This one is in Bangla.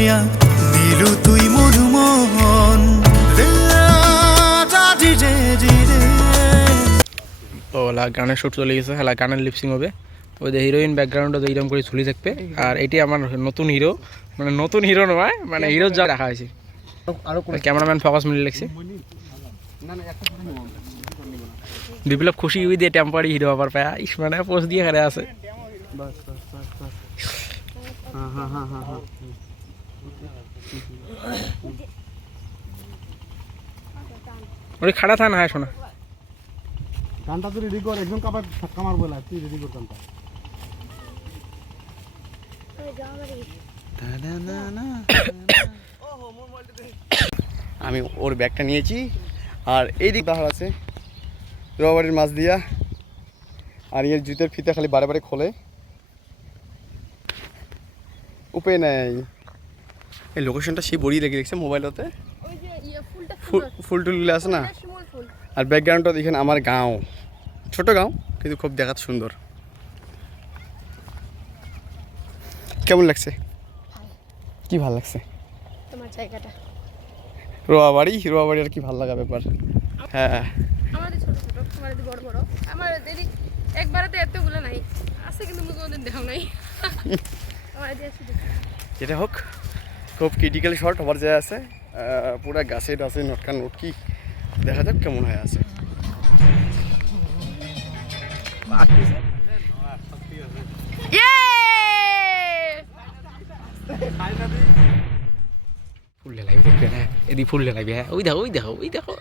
মায়া নীলু তুই মধুমোহন ওলা গানের শুট চলে গেছে, হেলা গানের লিপসিং হবে। ওই যে হিরোইন ব্যাকগ্রাউন্ডে এইরকম করে ঝুলি থাকবে। আর এটি আমার নতুন হিরো, মানে নতুন হিরো নয়, মানে হিরো যা রাখা হয়েছে। ক্যামেরাম্যান ফোকাস মিলে লেগছে। বিপ্লব খুশি হয়ে দিয়ে টেম্পারি হিরো আবার পায়া ইসমানে পোস্ট দিয়ে খেলে আছে। ওই খাড়া থা না হয় শোনা গানটা তুই রেডি কর, একদম কাবার কামার বলা তুই রেডি কর গানটা। আমি ওর ব্যাগটা নিয়েছি, আর এই দিক পাহাড় আছে রবারের মাছ দিয়া, আর এর জুতের ফিতা খালি বারে বারে খোলে, উপায় নাই। এই লোকেশনটা সেই বড়ি লেগে রেখেছে মোবাইলতে, ফুল টুলগুলো আছে না। আর ব্যাকগ্রাউন্ডটা দেখেন আমার গাঁও, ছোট গাঁও কিন্তু খুব দেখাতে সুন্দর। কেমন লাগছে? কি ভালো লাগছে তোমার জায়গাটা? রোয়াবাড়ি আর কি ভালো লাগা ব্যাপার। হ্যাঁ আমাদের ছোট ছোট, তোমাদের বড় বড়। আমার দিদি একবারেতে এতগুলো নাই আছে, কিন্তু মুখে ওদের দেখাও নাই। আমার দিয়ে আছে। যেটা হোক খুব ক্রিটিক্যাল শট হবার যায় আছে, পুরা গাছে টাছে নটকা নটকি, দেখা যাক কেমন হয়ে আছে। ফুল লাগবে দেখবে না, এদি ফুল লাগবে। হ্যাঁ ওই দেখো ওই দেখো ওই দেখো।